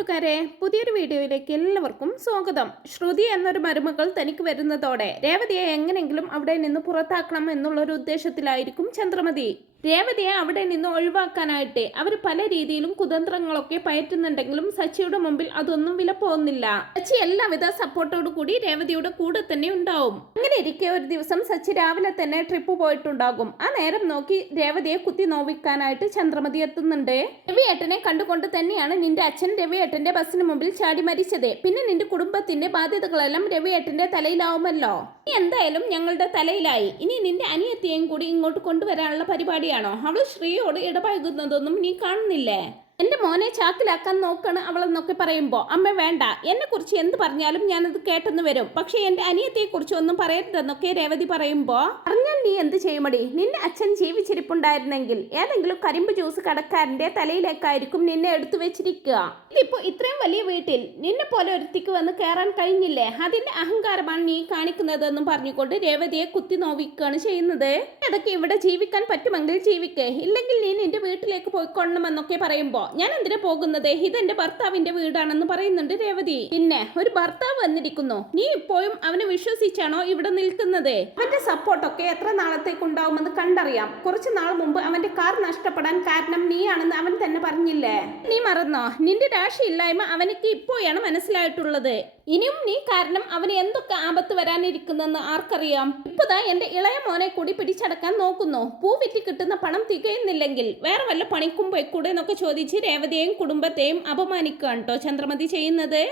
കൂട്ടുകാരെ, പുതിയൊരു വീഡിയോയിലേക്ക് എല്ലാവർക്കും സ്വാഗതം. ശ്രുതി എന്നൊരു മരുമകൾ തനിക്ക് വരുന്നതോടെ രേവതിയെ എങ്ങനെയെങ്കിലും അവിടെ നിന്ന് പുറത്താക്കണം എന്നുള്ളൊരു ഉദ്ദേശത്തിലായിരിക്കും ചന്ദ്രമതി. രേവതിയെ അവിടെ നിന്ന് ഒഴിവാക്കാനായിട്ട് അവർ പല രീതിയിലും കുതന്ത്രങ്ങളൊക്കെ പയറ്റുന്നുണ്ടെങ്കിലും സച്ചിയുടെ മുമ്പിൽ അതൊന്നും വില പോകുന്നില്ല. സച്ചി എല്ലാവിധ സപ്പോർട്ടോടു കൂടി രേവതിയുടെ കൂടെ തന്നെ ഉണ്ടാവും. അങ്ങനെ ഇരിക്കെ ഒരു ദിവസം സച്ചി രാവിലെ തന്നെ ട്രിപ്പ് പോയിട്ടുണ്ടാകും. ആ നേരം നോക്കി രേവതിയെ കുത്തി നോവിക്കാനായിട്ട് ചന്ദ്രമതി എത്തുന്നുണ്ട്. രവിയേട്ടനെ കണ്ടുകൊണ്ട് തന്നെയാണ് നിന്റെ അച്ഛൻ രവിയേട്ടന്റെ ബസ്സിന് മുമ്പിൽ ചാടി മരിച്ചത്. പിന്നെ നിന്റെ കുടുംബത്തിന്റെ ബാധ്യതകളെല്ലാം രവിയേട്ടന്റെ തലയിലാവുമല്ലോ. നീ എന്തായാലും ഞങ്ങളുടെ തലയിലായി. ഇനി നിന്റെ അനിയത്തിയെയും കൂടി ഇങ്ങോട്ട് കൊണ്ടുവരാനുള്ള പരിപാടി അവൾ ശ്രീയോട് ഇടപഴകുന്നതൊന്നും നീ കാണുന്നില്ലേ? എന്റെ മോനെ ചാക്കിലാക്കാൻ നോക്കാണ് അവളെന്നൊക്കെ പറയുമ്പോ അമ്മ വേണ്ട, എന്നെ കുറിച്ച് എന്ത് പറഞ്ഞാലും ഞാനത് കേട്ടെന്ന് വരും. പക്ഷെ എന്റെ അനിയത്തെ കുറിച്ച് ഒന്നും പറയരുതെന്നൊക്കെ രേവതി പറയുമ്പോ പറഞ്ഞാൽ നീ എന്ത് ചെയ്യുമടി? നിന്റെ അച്ഛൻ ജീവിച്ചിരിപ്പുണ്ടായിരുന്നെങ്കിൽ ഏതെങ്കിലും കരിമ്പ് ജ്യൂസ് കടക്കാരന്റെ തലയിലേക്കായിരിക്കും നിന്നെ എടുത്തു വെച്ചിരിക്കുക. ഇതിപ്പോ ഇത്രയും വലിയ വീട്ടിൽ നിന്നെ പോലെ ഒരുത്തിക്ക് വന്ന് കയറാൻ കഴിഞ്ഞില്ലേ? അതിന്റെ അഹങ്കാരമാണ് നീ കാണിക്കുന്നതെന്നും പറഞ്ഞുകൊണ്ട് രേവതിയെ കുത്തി നോവിക്കുകയാണ് ചെയ്യുന്നത്. അതൊക്കെ ഇവിടെ ജീവിക്കാൻ പറ്റുമെങ്കിൽ ജീവിക്കേ, ഇല്ലെങ്കിൽ നീ നിന്റെ വീട്ടിലേക്ക് പോയിക്കൊള്ളണമെന്നൊക്കെ പറയുമ്പോ ഞാൻ എന്തിനാ പോകുന്നത്? ഇതെന്റെ ഭർത്താവിന്റെ വീടാണെന്ന് പറയുന്നുണ്ട് രേവതി. പിന്നെ ഒരു ഭർത്താവ് വന്നിരിക്കുന്നു, നീ ഇപ്പോഴും അവനെ വിശ്വസിച്ചാണോ ഇവിടെ നിൽക്കുന്നത്? അവന്റെ സപ്പോർട്ടൊക്കെ എത്ര നാളത്തേക്ക് ഉണ്ടാവുമെന്ന് കണ്ടറിയാം. കുറച്ചു നാൾ മുമ്പ് അവന്റെ കാർ നഷ്ടപ്പെടാൻ കാരണം നീയാണെന്ന് അവൻ തന്നെ പറഞ്ഞില്ലേ? നീ മറന്നോ? നിന്റെ രാശിയില്ലായ്മ അവനക്ക് ഇപ്പോഴാണ് മനസ്സിലായിട്ടുള്ളത്. ഇനിയും നീ കാരണം അവന് എന്തൊക്കെ ആപത്ത് വരാനിരിക്കുന്നെന്ന് ആർക്കറിയാം? ഇപ്പതാ എന്റെ ഇളയ മോനെ കൂടി പിടിച്ചടക്കാൻ നോക്കുന്നു. പൂ വിറ്റ് കിട്ടുന്ന പണം തികയുന്നില്ലെങ്കിൽ വേറെ വല്ല പണിക്കും പോയിക്കൂടെ എന്നൊക്കെ ചോദിച്ച് രേവതിയെയും കുടുംബത്തെയും അപമാനിക്കുകയാണ് കേട്ടോ ചന്ദ്രമതി ചെയ്യുന്നത്.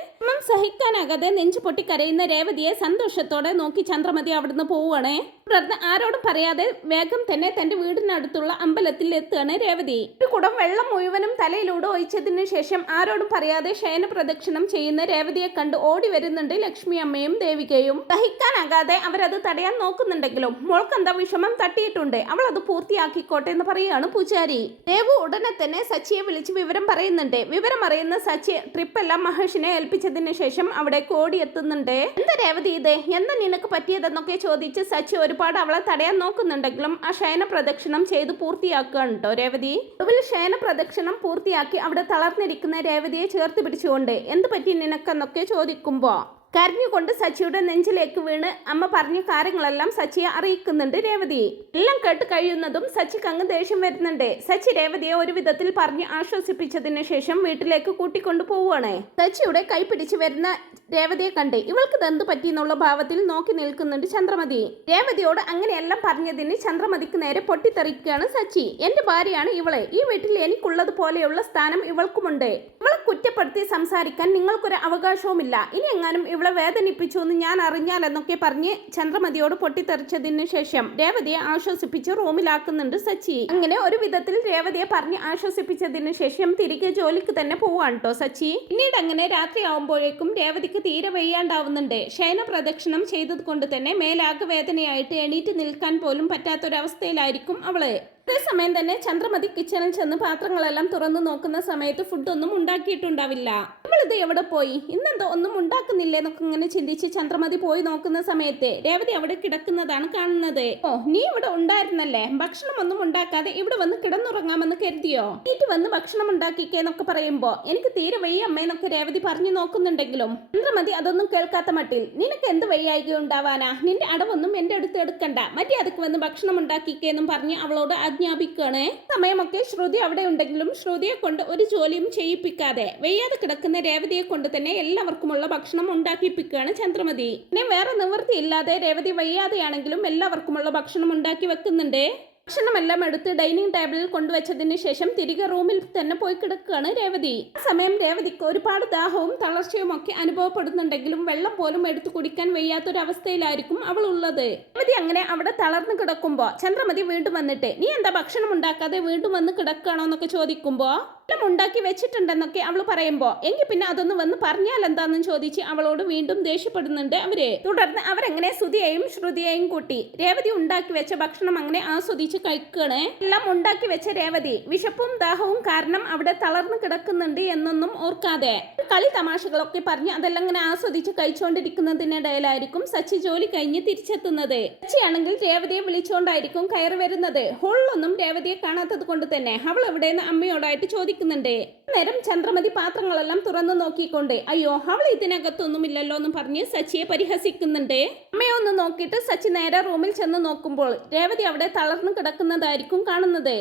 സഹിക്കാനാകാതെ നെഞ്ചു പൊട്ടി കരയുന്ന രേവതിയെ സന്തോഷത്തോടെ നോക്കി ചന്ദ്രമതി അവിടുന്ന് പോവുകയാണേ. തുടർന്ന് ആരോടും പറയാതെ വേഗം തന്നെ തന്റെ വീടിനടുത്തുള്ള അമ്പലത്തിൽ എത്തുകയാണ് രേവതി. ഒരു കുടം വെള്ളം മുഴുവനും തലയിലൂടെ ഒഴിച്ചതിന് ശേഷം ആരോടും പറയാതെ ശയന പ്രദക്ഷിണം ചെയ്യുന്ന രേവതിയെ കണ്ട് ഓടി വരുന്നുണ്ട് ലക്ഷ്മി അമ്മയും ദേവികയും. സഹിക്കാനാകാതെ അവരത് തടയാൻ നോക്കുന്നുണ്ടെങ്കിലും മോൾക്കെന്താ വിഷമം തട്ടിയിട്ടുണ്ട്, അവൾ അത് പൂർത്തിയാക്കിക്കോട്ടെ എന്ന് പറയുകയാണ് പൂജാരി. ദേവു ഉടനെ തന്നെ സച്ചിയെ വിളിച്ച് വിവരം പറയുന്നുണ്ട്. വിവരം അറിയുന്ന സച്ചി ട്രിപ്പെല്ലാം മഹേഷിനെ ഏൽപ്പിച്ചതിന് ശേഷം അവിടെ ഓടി എത്തുന്നുണ്ട്. എന്താ രേവതി ഇത്, എന്താ നിനക്ക് പറ്റിയതെന്നൊക്കെ ചോദിച്ച് സച്ചി ഒരുപാട് അവളെ തടയാൻ നോക്കുന്നുണ്ടെങ്കിലും ആ ശയന പ്രദക്ഷിണം ചെയ്ത് പൂർത്തിയാക്കുകയാണ് കേട്ടോ രേവതി. ഒടുവിൽ ശയന പ്രദക്ഷിണം പൂർത്തിയാക്കി അവിടെ തളർന്നിരിക്കുന്ന രേവതിയെ ചേർത്ത് പിടിച്ചുകൊണ്ട് എന്ത് പറ്റി നിനക്കെന്നൊക്കെ ചോദിക്കുമ്പോ കരഞ്ഞുകൊണ്ട് സച്ചിയുടെ നെഞ്ചിലേക്ക് വീണ് അമ്മ പറഞ്ഞ കാര്യങ്ങളെല്ലാം സച്ചിയെ അറിയിക്കുന്നുണ്ട് രേവതി. എല്ലാം കേട്ട് കഴിയുന്നതും സച്ചിക്ക് അങ്ങ് ദേഷ്യം വരുന്നുണ്ട്. സച്ചി രേവതിയെ ഒരു വിധത്തിൽ പറഞ്ഞ് ആശ്വസിപ്പിച്ചതിന് ശേഷം വീട്ടിലേക്ക് കൂട്ടിക്കൊണ്ടു പോവുകയാണ്. സച്ചിയുടെ കൈ പിടിച്ചു വരുന്ന രേവതിയെ കണ്ട് ഇവൾക്ക് ഇതെന്ത് പറ്റിയെന്നുള്ള ഭാവത്തിൽ നോക്കി നിൽക്കുന്നുണ്ട് ചന്ദ്രമതി. രേവതിയോട് അങ്ങനെയെല്ലാം പറഞ്ഞതിന് ചന്ദ്രമതിക്ക് നേരെ പൊട്ടിത്തെറിക്കുകയാണ് സച്ചി. എന്റെ ഭാര്യയാണ് ഇവളെ, ഈ വീട്ടിൽ എനിക്കുള്ളത് പോലെയുള്ള സ്ഥാനം ഇവൾക്കുമുണ്ട്. ഇവളെ കുറ്റപ്പെടുത്തി സംസാരിക്കാൻ നിങ്ങൾക്കൊരു അവകാശവുമില്ല. ഇനി എങ്ങാനും ഇവളെ വേദനിപ്പിച്ചു എന്ന് ഞാൻ അറിഞ്ഞാൽ എന്നൊക്കെ പറഞ്ഞ് ചന്ദ്രമതിയോട് പൊട്ടിത്തെറിച്ചതിന് ശേഷം രേവതിയെ ആശ്വസിപ്പിച്ച് റൂമിലാക്കുന്നുണ്ട് സച്ചി. അങ്ങനെ ഒരു വിധത്തിൽ രേവതിയെ പറഞ്ഞ് ആശ്വസിപ്പിച്ചതിന് ശേഷം തിരികെ ജോലിക്ക് തന്നെ പോവാണ് കേട്ടോ സച്ചി. പിന്നീട് അങ്ങനെ രാത്രി ആവുമ്പോഴേക്കും രേവതിക്ക് തീരെ വയ്യാണ്ടാവുന്നുണ്ട്. ശയന പ്രദക്ഷിണം ചെയ്തത് കൊണ്ട് തന്നെ മേലാകെ വേദനയായിട്ട് എണീറ്റ് നിൽക്കാൻ പോലും പറ്റാത്തൊരവസ്ഥയിലായിരിക്കും അവള്. അതേസമയം തന്നെ ചന്ദ്രമതി കിച്ചണിൽ ചെന്ന് പാത്രങ്ങളെല്ലാം തുറന്നു നോക്കുന്ന സമയത്ത് ഫുഡൊന്നും ഉണ്ടാക്കിയിട്ടുണ്ടാവില്ല. നമ്മളിത് എവിടെ പോയി, ഇന്നെന്തോ ഒന്നും ഉണ്ടാക്കുന്നില്ലേ എന്നൊക്കെ ഇങ്ങനെ ചിന്തിച്ച് ചന്ദ്രമതി പോയി നോക്കുന്ന സമയത്ത് രേവതി അവിടെ കിടക്കുന്നതാണ് കാണുന്നത്. ഓ, നീ ഇവിടെ ഉണ്ടായിരുന്നല്ലേ, ഭക്ഷണം ഒന്നും ഉണ്ടാക്കാതെ ഇവിടെ വന്ന് കിടന്നുറങ്ങാമെന്ന് കരുതിയോ? വീട്ടിൽ വന്ന് ഭക്ഷണം ഉണ്ടാക്കിക്കേന്നൊക്കെ പറയുമ്പോ എനിക്ക് തീരെ വയ്യ അമ്മയെന്നൊക്കെ രേവതി പറഞ്ഞു നോക്കുന്നുണ്ടെങ്കിലും ചന്ദ്രമതി അതൊന്നും കേൾക്കാത്ത മട്ടിൽ നിനക്ക് എന്ത് വയ്യായിക ഉണ്ടാവാനാ, നിന്റെ അടവൊന്നും എന്റെ അടുത്ത് എടുക്കണ്ട, മര്യാദക്ക് വന്ന് ഭക്ഷണം ഉണ്ടാക്കിക്കേന്നും പറഞ്ഞ് അവളോട് ആജ്ഞാപിക്കുകയാണ്. സമയമൊക്കെ ശ്രുതി അവിടെ ഉണ്ടെങ്കിലും ശ്രുതിയെ കൊണ്ട് ഒരു ജോലിയും ചെയ്യിപ്പിക്കാതെ വയ്യാതെ കിടക്കുന്ന രേവതിയെ കൊണ്ട് തന്നെ എല്ലാവർക്കുമുള്ള ഭക്ഷണം ഉണ്ടാക്കിപ്പിക്കുകയാണ് ചന്ദ്രമതി. പിന്നെ വേറെ നിവൃത്തിയില്ലാതെ രേവതി വയ്യാതെയാണെങ്കിലും എല്ലാവർക്കുമുള്ള ഭക്ഷണം ഉണ്ടാക്കി വെക്കുന്നുണ്ട്. ഭക്ഷണമെല്ലാം എടുത്ത് ഡൈനിങ് ടേബിളിൽ കൊണ്ടുവച്ചതിന് ശേഷം തിരികെ റൂമിൽ തന്നെ പോയി കിടക്കുകയാണ് രേവതി. ആ സമയം രേവതിക്ക് ഒരുപാട് ദാഹവും തളർച്ചയും ഒക്കെ അനുഭവപ്പെടുന്നുണ്ടെങ്കിലും വെള്ളം പോലും എടുത്തു കുടിക്കാൻ വയ്യാത്തൊരവസ്ഥയിലായിരിക്കും അവൾ ഉള്ളത്. രേവതി അങ്ങനെ അവിടെ തളർന്നു കിടക്കുമ്പോ ചന്ദ്രമതി വീണ്ടും വന്നിട്ട് നീ എന്താ ഭക്ഷണം ഉണ്ടാക്കാതെ വീണ്ടും വന്ന് കിടക്കുകയാണോ എന്നൊക്കെ ചോദിക്കുമ്പോ എല്ലാം ഉണ്ടാക്കി വെച്ചിട്ടുണ്ടെന്നൊക്കെ അവൾ പറയുമ്പോ എങ്കിൽ പിന്നെ അതൊന്ന് വന്ന് പറഞ്ഞാൽ എന്താണെന്ന് ചോദിച്ച് അവളോട് വീണ്ടും ദേഷ്യപ്പെടുന്നുണ്ട് അവര്. തുടർന്ന് അവരെങ്ങനെ സുധിയെയും ശ്രുതിയെയും കൂട്ടി രേവതി ഉണ്ടാക്കി വെച്ച ഭക്ഷണം അങ്ങനെ ആസ്വദിച്ച് കഴിക്കുകയാണ്. എല്ലാം ഉണ്ടാക്കി വെച്ച രേവതി വിശപ്പും ദാഹവും കാരണം അവിടെ തളർന്നു കിടക്കുന്നുണ്ട് എന്നൊന്നും ഓർക്കാതെ കളി തമാശകളൊക്കെ പറഞ്ഞ് അതെല്ലാം ഇങ്ങനെ ആസ്വദിച്ച് കഴിച്ചുകൊണ്ടിരിക്കുന്നതിനിടയിലായിരിക്കും സച്ചി ജോലി കഴിഞ്ഞ് തിരിച്ചെത്തുന്നത്. സച്ചിയാണെങ്കിൽ രേവതിയെ വിളിച്ചുകൊണ്ടായിരിക്കും കയറി വരുന്നത്. ഹോളിലൊന്നും രേവതിയെ കാണാത്തത് കൊണ്ട് തന്നെ അവൾ എവിടെയെന്ന് അമ്മയോടായിട്ട് ചോദിക്കുന്നുണ്ട്. നേരം ചന്ദ്രമതി പാത്രങ്ങളെല്ലാം തുറന്നു നോക്കിക്കൊണ്ട് അയ്യോ അവൾ ഇതിനകത്തൊന്നുമില്ലല്ലോ എന്ന് പറഞ്ഞ് സച്ചിയെ പരിഹസിക്കുന്നുണ്ട്. അമ്മയെ ഒന്ന് നോക്കിയിട്ട് സച്ചി നേരെ റൂമിൽ ചെന്ന് നോക്കുമ്പോൾ രേവതി അവിടെ തളർന്നു കിടക്കുന്നതായിരിക്കും കാണുന്നത്.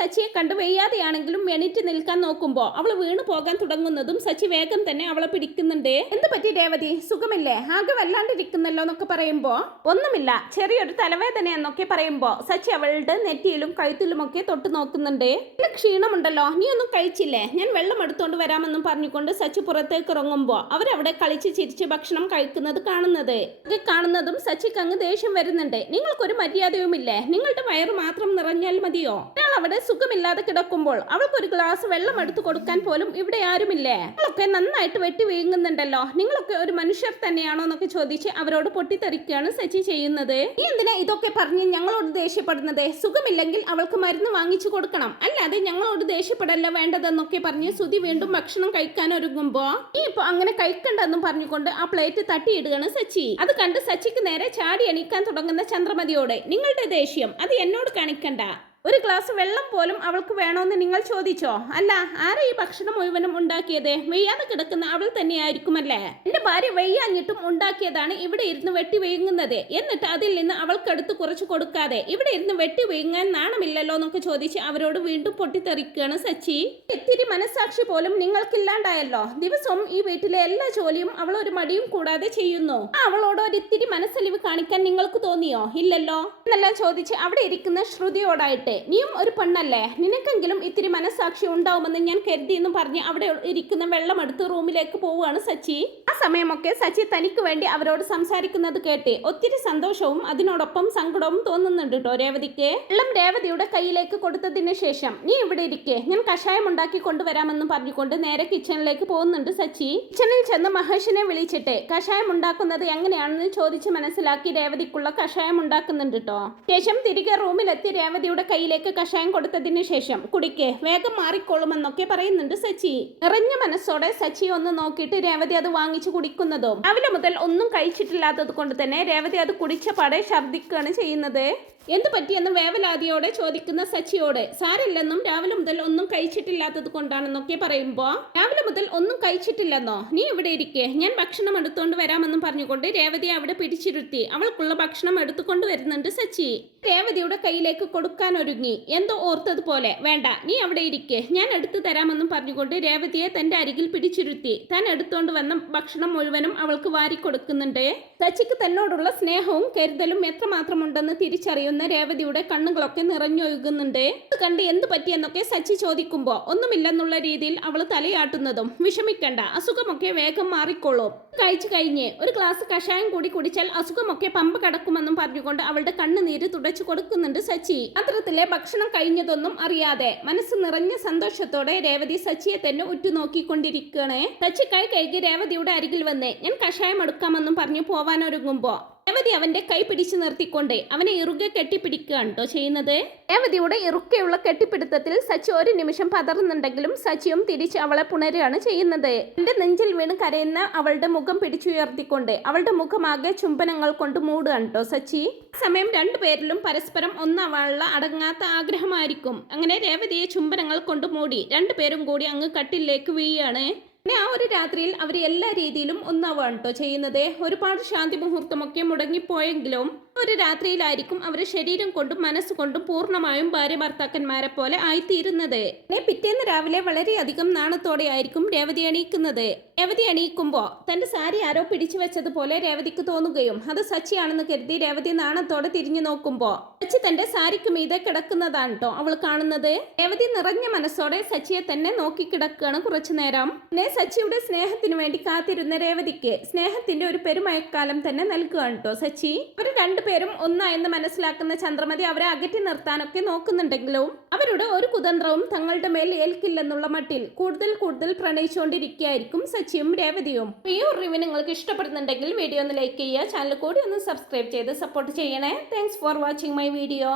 സച്ചിയെ കണ്ട് വയ്യാതെയാണെങ്കിലും എണീറ്റ് നിൽക്കാൻ നോക്കുമ്പോൾ അവൾ വീണു പോകാൻ തുടങ്ങുന്നതും സച്ചി വേഗം തന്നെ അവളെ പിടിക്കുന്നുണ്ട്. എന്ത് പറ്റി രേവതി, സുഖമില്ലേ, ആകെ വല്ലാണ്ടിരിക്കുന്നല്ലോ എന്നൊക്കെ പറയുമ്പോ ഒന്നുമില്ല, ചെറിയൊരു തലവേദന എന്നൊക്കെ പറയുമ്പോ സച്ചി അവളുടെ നെറ്റിയിലും കഴുത്തിലും ഒക്കെ തൊട്ട് നോക്കുന്നുണ്ട്. ക്ഷീണമുണ്ടല്ലോ, നീ ഒന്നും കഴിച്ചില്ലേ, ഞാൻ വെള്ളം എടുത്തോണ്ട് വരാമെന്നും പറഞ്ഞുകൊണ്ട് സച്ചി പുറത്തേക്ക് ഇറങ്ങുമ്പോ അവരവിടെ കളിച്ച് ചിരിച്ച് ഭക്ഷണം കഴിക്കുന്നത് കാണുന്നതും സച്ചിക്ക് അങ്ങ് ദേഷ്യം വരുന്നുണ്ട്. നിങ്ങൾക്കൊരു മര്യാദയുമില്ലേ, നിങ്ങളുടെ വയറ് മാത്രം നിറഞ്ഞാൽ മതിയോ? ഒരാൾ അവിടെ സുഖമില്ലാതെ കിടക്കുമ്പോൾ അവൾക്കൊരു ഗ്ലാസ് വെള്ളം എടുത്തു കൊടുക്കാൻ പോലും ഇവിടെ ആരുമില്ലേ? നിങ്ങളൊക്കെ നന്നായിട്ട് വെട്ടി വീങ്ങുന്നുണ്ടല്ലോ, നിങ്ങളൊക്കെ ഒരു മനുഷ്യർ തന്നെയാണോ എന്നൊക്കെ ചോദിച്ച് അവരോട് പൊട്ടിത്തെറിക്കുകയാണ് സച്ചി ചെയ്യുന്നത്. നീ എന്തിനാ ഇതൊക്കെ പറഞ്ഞ് ഞങ്ങളോട് ദേഷ്യപ്പെടുന്നത്? സുഖമില്ലെങ്കിൽ അവൾക്ക് മരുന്ന് വാങ്ങിച്ചു കൊടുക്കണം, അല്ലാതെ ഞങ്ങളോട് ദേഷ്യപ്പെടല്ല വേണ്ടതെന്നൊക്കെ പറഞ്ഞ് സുധി വീണ്ടും ഭക്ഷണം കഴിക്കാൻ ഒരുങ്ങുമ്പോ നീ ഇപ്പൊ അങ്ങനെ കഴിക്കണ്ടെന്നും പറഞ്ഞുകൊണ്ട് ആ പ്ലേറ്റ് തട്ടിയിടുകയാണ് സച്ചി. അത് കണ്ട് സച്ചിക്ക് നേരെ ചാടി എണീക്കാൻ തുടങ്ങുന്ന ചന്ദ്രമതിയോടെ നിങ്ങളുടെ ദേഷ്യം അത് എന്നോട് കാണിക്കണ്ട. ഒരു ഗ്ലാസ് വെള്ളം പോലും അവൾക്ക് വേണമെന്ന് നിങ്ങൾ ചോദിച്ചോ? അല്ല, ആരെ ഈ ഭക്ഷണം മുഴുവനും ഉണ്ടാക്കിയത്? വെയ്യാതെ കിടക്കുന്ന അവൾ തന്നെയായിരിക്കുമല്ലേ? എന്റെ ഭാര്യ വെയ്യാഞ്ഞിട്ടും ഉണ്ടാക്കിയതാണ് ഇവിടെ ഇരുന്ന് വെട്ടി വീങ്ങുന്നത്. എന്നിട്ട് അതിൽ നിന്ന് അവൾക്കെടുത്ത് കുറച്ച് കൊടുക്കാതെ ഇവിടെ ഇരുന്ന് വെട്ടി വീങ്ങാൻ നാണമില്ലല്ലോ എന്നൊക്കെ ചോദിച്ച് അവരോട് വീണ്ടും പൊട്ടിത്തെറിക്കുകയാണ് സച്ചി. ഇത്തിരി മനസ്സാക്ഷി പോലും നിങ്ങൾക്കില്ലാണ്ടായല്ലോ. ദിവസവും ഈ വീട്ടിലെ എല്ലാ ജോലിയും അവൾ ഒരു മടിയും കൂടാതെ ചെയ്യുന്നു. അവളോട് ഒരിത്തിരി മനസ്സലിവ് കാണിക്കാൻ നിങ്ങൾക്ക് തോന്നിയോ? ഇല്ലല്ലോ എന്നെല്ലാം ചോദിച്ച് അവിടെ ഇരിക്കുന്ന ശ്രുതിയോടായിട്ട് നീയും ഒരു പെണ്ണല്ലേ, നിനക്കെങ്കിലും ഇത്തിരി മനസ്സാക്ഷി ഉണ്ടാവുമെന്ന് ഞാൻ കരുതിയെന്ന് പറഞ്ഞ് അവിടെ ഇരിക്കുന്ന വെള്ളം എടുത്ത് റൂമിലേക്ക് പോവുകയാണ് സച്ചി. ആ സമയമൊക്കെ സച്ചി തനിക്ക് വേണ്ടി അവരോട് സംസാരിക്കുന്നത് കേട്ട് ഒത്തിരി സന്തോഷവും അതിനോടൊപ്പം സങ്കടവും തോന്നുന്നുണ്ട് കേട്ടോ രേവതിക്ക്. വെള്ളം രേവതിയുടെ കയ്യിലേക്ക് കൊടുത്തതിന് ശേഷം നീ ഇവിടെ ഇരിക്കെ, ഞാൻ കഷായം ഉണ്ടാക്കി കൊണ്ടുവരാമെന്ന് പറഞ്ഞുകൊണ്ട് നേരെ കിച്ചണിലേക്ക് പോകുന്നുണ്ട് സച്ചി. കിച്ചണിൽ ചെന്ന് മഹേഷിനെ വിളിച്ചിട്ട് കഷായം ഉണ്ടാക്കുന്നത് എങ്ങനെയാണെന്ന് ചോദിച്ച് മനസ്സിലാക്കി രേവതിക്കുള്ള കഷായം ഉണ്ടാക്കുന്നുണ്ട് കേട്ടോ. ശേഷം തിരികെ റൂമിലെത്തി രേവതിയുടെ കയ്യിലേക്ക് കഷായം കൊടുത്തതിന് ശേഷം കുടിക്ക്, വേഗം മാറിക്കോളുമെന്നൊക്കെ പറയുന്നുണ്ട് സച്ചി. നിറഞ്ഞ മനസ്സോടെ സച്ചി ഒന്ന് നോക്കിയിട്ട് രേവതി അത് വാങ്ങിച്ചു കുടിക്കുന്നതും രാവിലെ മുതൽ ഒന്നും കഴിച്ചിട്ടില്ലാത്തത് കൊണ്ട് തന്നെ രേവതി അത് കുടിച്ച പാടെ ഛർദ്ദിക്കുകയാണ് ചെയ്യുന്നത്. എന്ത് പറ്റിയെന്ന് വേവലാതിയോടെ ചോദിക്കുന്ന സച്ചിയോട് സാരില്ലെന്നും രാവിലെ മുതൽ ഒന്നും കഴിച്ചിട്ടില്ലാത്തത് കൊണ്ടാണെന്നൊക്കെ പറയുമ്പോ രാവിലെ മുതൽ ഒന്നും കഴിച്ചിട്ടില്ലെന്നോ, നീ ഇവിടെ ഇരിക്കെ, ഞാൻ ഭക്ഷണം എടുത്തുകൊണ്ട് വരാമെന്നും പറഞ്ഞുകൊണ്ട് രേവതിയെ അവിടെ പിടിച്ചിരുത്തി അവൾക്കുള്ള ഭക്ഷണം എടുത്തുകൊണ്ട് വരുന്നുണ്ട് സച്ചി. രേവതിയുടെ കയ്യിലേക്ക് കൊടുക്കാൻ ഒരുങ്ങി എന്തോ ഓർത്തതുപോലെ വേണ്ട, നീ അവിടെ ഇരിക്കെ, ഞാൻ എടുത്തു തരാമെന്നും പറഞ്ഞുകൊണ്ട് രേവതിയെ തന്റെ അരികിൽ പിടിച്ചിരുത്തി താൻ എടുത്തുകൊണ്ട് വന്ന ഭക്ഷണം മുഴുവനും അവൾക്ക് വാരി കൊടുക്കുന്നുണ്ട്. സച്ചിക്ക് തന്നോടുള്ള സ്നേഹവും കരുതലും എത്രമാത്രമുണ്ടെന്ന് തിരിച്ചറിയുന്ന രേവതിയുടെ കണ്ണുകളൊക്കെ നിറഞ്ഞൊഴുകുന്നുണ്ട്. അത് കണ്ട് എന്ത് പറ്റിയെന്നൊക്കെ സച്ചി ചോദിക്കുമ്പോ ഒന്നുമില്ലെന്നുള്ള രീതിയിൽ അവൾ തലയാട്ടുന്നതും വിഷമിക്കണ്ട, അസുഖമൊക്കെ വേഗം മാറിക്കോളും, കഴിച്ചു കഴിഞ്ഞ് ഒരു ഗ്ലാസ് കഷായം കൂടി കുടിച്ചാൽ അസുഖമൊക്കെ പമ്പ കടക്കുമെന്നും പറഞ്ഞുകൊണ്ട് അവളുടെ കണ്ണുനീര് തുടച്ചു കൊടുക്കുന്നുണ്ട് സച്ചി. പാത്രത്തിലെ ഭക്ഷണം കഴിഞ്ഞതൊന്നും അറിയാതെ മനസ്സ് നിറഞ്ഞ സന്തോഷത്തോടെ രേവതി സച്ചിയെ തന്നെ ഉറ്റുനോക്കിക്കൊണ്ടിരിക്കുകയാണ്. സച്ചി കൈ കഴുകി രേവതിയുടെ അരികിൽ വന്ന് ഞാൻ കഷായം എടുക്കാമെന്നും പറഞ്ഞു പോവാനൊരുങ്ങുമ്പോ രേവതി അവന്റെ കൈ പിടിച്ചു നിർത്തിക്കൊണ്ട് അവനെ ഇറുകെ കെട്ടിപ്പിടിക്കുകയാണ് കേട്ടോ ചെയ്യുന്നത്. രേവതിയുടെ ഇറുക്കെയുള്ള കെട്ടിപ്പിടുത്തത്തിൽ സച്ചി ഒരു നിമിഷം പതറുന്നുണ്ടെങ്കിലും സച്ചിയും തിരിച്ച് അവളെ പുണരുകയാണ് ചെയ്യുന്നത്. എന്റെ നെഞ്ചിൽ വീണ് കരയുന്ന അവളുടെ മുഖം പിടിച്ചുയർത്തിക്കൊണ്ട് അവളുടെ മുഖമാകെ ചുംബനങ്ങൾ കൊണ്ട് മൂടുകയാണ് കേട്ടോ സച്ചി. സമയം രണ്ടുപേരിലും പരസ്പരം ഒന്നാവാനുള്ള അടങ്ങാത്ത ആഗ്രഹമായിരിക്കും. അങ്ങനെ രേവതിയെ ചുംബനങ്ങൾ കൊണ്ട് മൂടി രണ്ടുപേരും കൂടി അങ്ങ് കട്ടിലേക്ക് വീഴുകയാണ്. പിന്നെ ആ ഒരു രാത്രിയിൽ അവർ എല്ലാ രീതിയിലും ഒന്നാവാണ് കേട്ടോ ചെയ്യുന്നത്. ഒരുപാട് ശാന്തി മുഹൂർത്തമൊക്കെ മുടങ്ങിപ്പോയെങ്കിലും ഒരു രാത്രിയിലായിരിക്കും അവർ ശരീരം കൊണ്ടും മനസ്സുകൊണ്ടും പൂർണ്ണമായും ഭാര്യ ഭർത്താക്കന്മാരെ പോലെ ആയിത്തീരുന്നത്. പിറ്റേന്ന് രാവിലെ വളരെയധികം നാണത്തോടെ ആയിരിക്കും രേവതി എണീക്കുന്നത്. രേവതി എണീക്കുമ്പോൾ തന്റെ സാരി ആരോ പിടിച്ചു വെച്ചതുപോലെ രേവതിക്ക് തോന്നുകയും അത് സച്ചിയാണെന്ന് കരുതി രേവതി നാണത്തോടെ തിരിഞ്ഞു നോക്കുമ്പോൾ സച്ചി തന്റെ സാരിക്ക് മീതെ കിടക്കുന്നതാണ് കേട്ടോ അവൾ കാണുന്നത്. രേവതി നിറഞ്ഞ മനസ്സോടെ സച്ചിയെ തന്നെ നോക്കി കിടക്കുകയാണ് കുറച്ചു നേരം. പിന്നെ സച്ചിയുടെ സ്നേഹത്തിന് വേണ്ടി കാത്തിരുന്ന രേവതിക്ക് സ്നേഹത്തിന്റെ ഒരു പെരുമഴക്കാലം തന്നെ നൽകുകയാണ് കേട്ടോ സച്ചി. അവർ രണ്ടുപേരും ഒന്നായെന്ന് മനസ്സിലാക്കുന്ന ചന്ദ്രമതി അവരെ അകറ്റി നിർത്താനൊക്കെ നോക്കുന്നുണ്ടെങ്കിലും അവരുടെ ഒരു കുതന്ത്രവും തങ്ങളുടെ മേൽ ഏൽക്കില്ലെന്നുള്ള മട്ടിൽ കൂടുതൽ പ്രണയിച്ചുകൊണ്ടിരിക്കുകയായിരിക്കും സച്ചിയും രേവതിയും. ഈ ഒരു റിവ്യൂ നിങ്ങൾക്ക് ഇഷ്ടപ്പെടുന്നുണ്ടെങ്കിൽ വീഡിയോ ഒന്ന് ലൈക്ക് ചെയ്യുക, ചാനൽ കൂടി ഒന്ന് സബ്സ്ക്രൈബ് ചെയ്ത് സപ്പോർട്ട് ചെയ്യണേ. Thanks for watching my video.